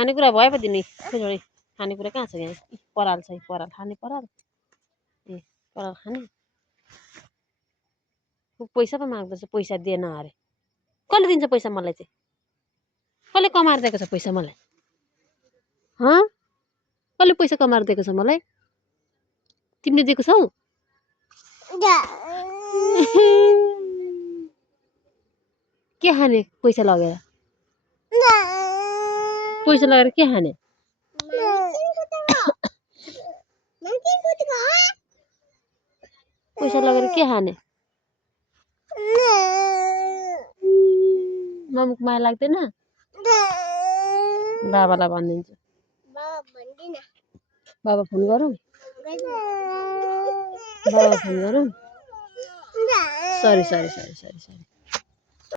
खानेकुरा भयो पो दिनु छोरी खानेकुरा कहाँ छ यहाँ पराल छ पराल खाने पराल ए पराल खाने पैसा पो माग्दैछ पैसा दिएन अरे कसले दिन्छ पैसा मलाई चाहिँ कसले कमाएर दिएको छ पैसा मलाई कसले पैसा कमाएर दिएको छ मलाई तिमीले दिएको छौ के खाने पैसा लगेर के खाने पैसा लगेर के खाने मम्मीको माया लाग्दैन बाबालाई भनिदिन्छु बाबा फोन गरौँ सरी